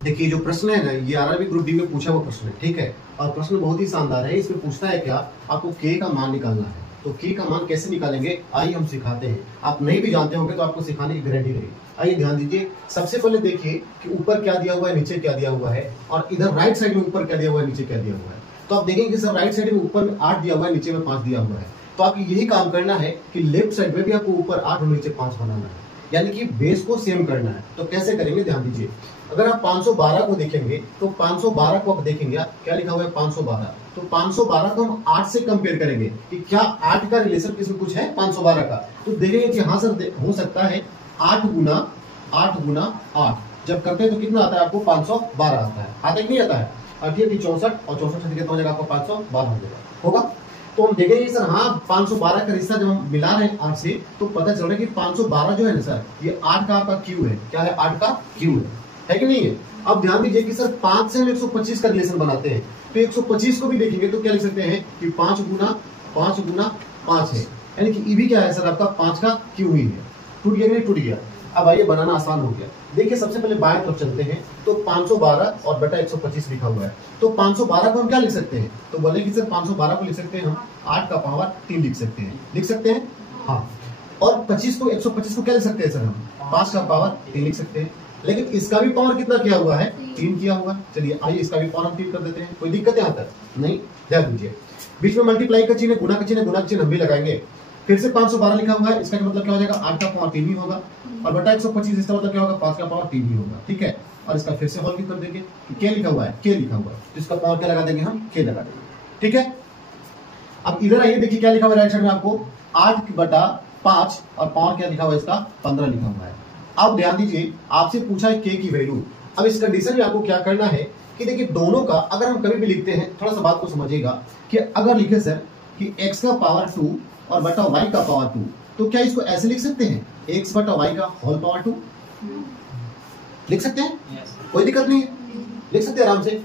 देखिए जो प्रश्न है ना, ये आरआरबी ग्रुप डी में पूछा हुआ प्रश्न है, ठीक है। और प्रश्न बहुत ही शानदार है। इसमें पूछता है क्या, आपको के का मान निकालना है। तो के का मान कैसे निकालेंगे, आइए हम सिखाते हैं। आप नहीं भी जानते होंगे तो आपको सिखाने की गारंटी रहेगी। आइए ध्यान दीजिए। सबसे पहले देखिए कि ऊपर क्या दिया हुआ है, नीचे क्या दिया हुआ है, और इधर राइट साइड में ऊपर क्या दिया हुआ है, नीचे क्या दिया हुआ है। तो आप देखेंगे सर राइट साइड में ऊपर में 8 दिया हुआ है, नीचे में 5 दिया हुआ है। तो आपको यही काम करना है कि लेफ्ट साइड में भी आपको ऊपर 8 और नीचे 5 बनाना है, यानी कि बेस को सेम करना है। तो कैसे करेंगे, ध्यान दीजिए। अगर आप 512 को देखेंगे तो 512 को आप देखेंगे क्या लिखा हुआ है 512। तो 512 को हम 8 से कंपेयर करेंगे कि क्या 8 का रिलेशन इसमें कुछ है 512 का। तो देखेंगे कि हाँ सर हो सकता है 8 गुना 8 जब करते हैं तो कितना आता है आपको 512 आता है। आता कि नहीं आता है, 64 और 64 से कितना हो जाएगा आपको 512 हो जाएगा होगा। तो हम देखेंगे सर हाँ 512 का रिश्ता जब हम मिला रहे हैं 8 से तो पता चल रहा है कि 512 जो है ना सर, ये 8 का आपका क्यू है। क्या है, 8 का क्यू है कि नहीं है। अब ध्यान दीजिए कि सर 5 से हम 125 का रिलेशन बनाते हैं। तो 125 को भी देखेंगे तो क्या लिख सकते हैं कि 5 गुना 5 है, यानी कि ई भी क्या है सर आपका 5 का क्यू ही है। टूट गया नहीं, टूट गया। अब आइए बनाना आसान हो गया। देखिए सबसे पहले बाएं तरफ चलते हैं तो 512 और बटा 125 लिखा हुआ है। तो 512 को हम क्या लिख सकते हैं, तो बोले कि सर 512 को लिख सकते हैं हम 8 का पावर 3 लिख सकते हैं हाँ। और 25 को 125 को क्या लिख सकते हैं सर हम 5 का पावर 3 लिख सकते हैं। लेकिन इसका भी पावर कितना किया हुआ है, 3 किया हुआ है। चलिए आइए इसका भी पावर हम 3 कर देते हैं। कोई दिक्कत यहाँ तक नहीं, ध्यान दीजिए। बीच में मल्टीप्लाई का चिन्ह, गुना का चिन्ह हम भी लगाएंगे। फिर से 512 लिखा हुआ है, इसका मतलब क्या हो जाएगा 8 का पावर 3 ही होगा, और बटा 125 इसका मतलब क्या होगा 5 का पावर 3 ही होगा, ठीक है। और इसका फिर से हॉल भी कर देंगे। के लिखा हुआ है, तो इसका पावर क्या लगा देंगे हम, के लगा देंगे, ठीक है। अब इधर आइए देखिए क्या लिखा हुआ है राइट साइड में आपको 8 बटा 5 और पावर क्या लिखा हुआ है इसका 15 लिखा हुआ है। अब ध्यान दीजिए आपसे पूछा है के की वैल्यू। अब इस कंडीशन में आपको क्या करना है कि देखिए दोनों का अगर हम कभी भी लिखते हैं, थोड़ा सा बात को समझिएगा कि अगर लिखे सर कि x का पावर 2 और बटा y का पावर 2, तो क्या इसको ऐसे लिख सकते हैं x बटा y का होल पावर 2 लिख सकते हैं, कोई दिक्कत नहीं है, लिख सकते हैं आराम से।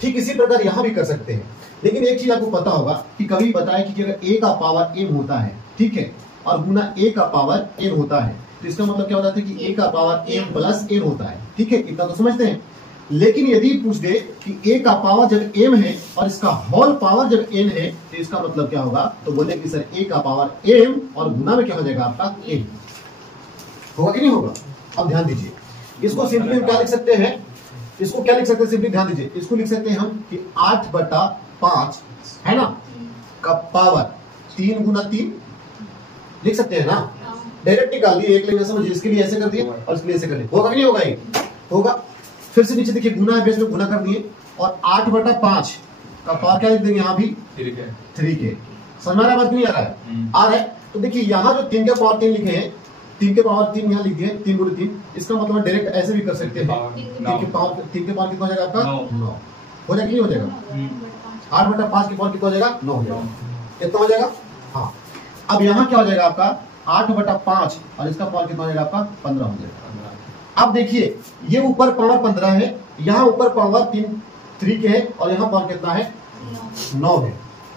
ठीक इसी प्रकार यहां भी कर सकते हैं। लेकिन एक चीज आपको पता होगा कि कभी बताया कि अगर a का पावर m होता है, ठीक है, और गुना a का पावर n होता है, तो इसका मतलब क्या होता है कि a का पावर m प्लस n होता है, ठीक है, इतना तो समझते हैं। लेकिन यदि पूछ दे कि a का पावर जब m है और इसका होल पावर जब n है, तो इसका मतलब क्या होगा, तो बोले कि सर a का पावर m और गुना में क्या हो जाएगा आपका n होगा कि नहीं होगा। अब ध्यान दीजिए, इसको सिंपली क्या लिख सकते हैं, सिंपली ध्यान दीजिए, इसको लिख सकते हैं हम कि 8 बटा 5 है ना का पावर 3 गुना 3 लिख सकते हैं ना। डायरेक्ट निकाल दिए, एक लाइन समझिए, इसके लिए ऐसे कर दिए और इसके लिए ऐसे कर दिए, होगा कि नहीं होगा, ये होगा। फिर से नीचे देखिए गुना है, बेस में गुना कर दिए, और 8 बटा 5 का पावर क्या लिख देंगे यहाँ भी 3 के। समझ में आ रहा है बात, नहीं आ रहा है, आ रहा है। तो देखिए यहाँ जो 3 के पावर 3 लिखे हैं, 3 के पावर 3 यहाँ लिख दिए, 3 गुना 3, इसका मतलब डायरेक्ट ऐसे भी कर सकते हैं। 3 के पावर कितना हो जाएगा आपका 9 हो जाएगा, नहीं हो जाएगा। 8 बटा 5 के पावर कितना हो जाएगा 9 हो जाएगा, कितना हो जाएगा हाँ। अब यहाँ क्या हो जाएगा आपका 8 बटा 5 और इसका पावर कितना हो जाएगा आपका 15 हो जाएगा। अब देखिए ये ऊपर पावर 15 है, यहाँ ऊपर पावर 3 के है, और यहाँ पावर कितना है 9 है,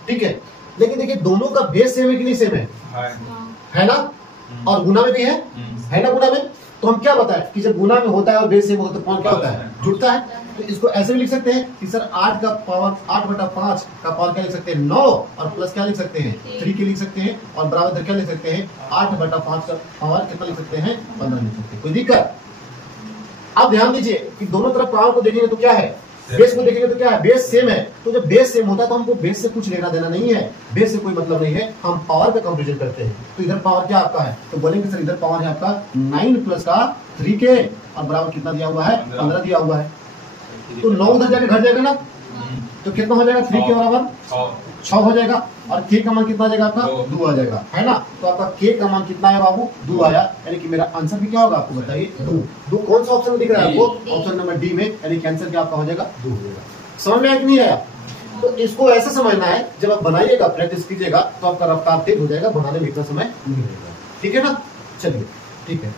ठीक है। लेकिन देखिए दोनों का बेस सेम है कि नहीं सेम है ना, और गुना में भी है ना गुना में। तो हम क्या बताएं कि जब गुना में होता है और बेस सेम होता है तो पावर क्या होता है, जुड़ता है। तो इसको ऐसे भी लिख सकते हैं कि सर 8 का पावर 8 बटा 5 का पावर क्या लिख सकते हैं 9, और प्लस क्या लिख सकते हैं 3 के लिख सकते हैं, और बराबर क्या लिख सकते हैं 8 बटा 5 का पावर कितना लिख सकते हैं 15 लिख सकते हैं, कोई दिक्कत। अब ध्यान दीजिए कि दोनों तरफ पावर को देखेंगे तो क्या है, बेस को देखेंगे तो क्या है, बेस सेम है। तो जब बेस सेम होता है तो हमको बेस से कुछ लेना देना नहीं है, बेस से कोई मतलब नहीं है, हम पावर का कंपैरिजन करते हैं। तो इधर पावर क्या आपका है, तो बोलेंगे सर इधर पावर है आपका 9 प्लस का 3 के, और बराबर कितना दिया हुआ है 15 दिया हुआ है। तो 9 उधर जाके घट जाएगा ना, तो कितना हो जाएगा 3 के बराबर 6 हो जाएगा, और के का मान कितना आ जाएगा आपका 2 आ जाएगा, है ना। तो आपका के का मान कितना है बाबू 2 आया, यानी कि मेरा आंसर भी क्या होगा आपको बताइए 2 कौन सा ऑप्शन में दिख रहा है आपको, ऑप्शन नंबर डी में, यानी कि आंसर क्या आपका हो जाएगा 2 हो जाएगा। समझ में आया कि नहीं आया। तो इसको ऐसा समझना है, जब आप बनाइएगा प्रैक्टिस कीजिएगा तो आपका रफ्तार तेज हो जाएगा, बनाने में इतना समय नहीं लगेगा, ठीक है ना। चलिए ठीक है।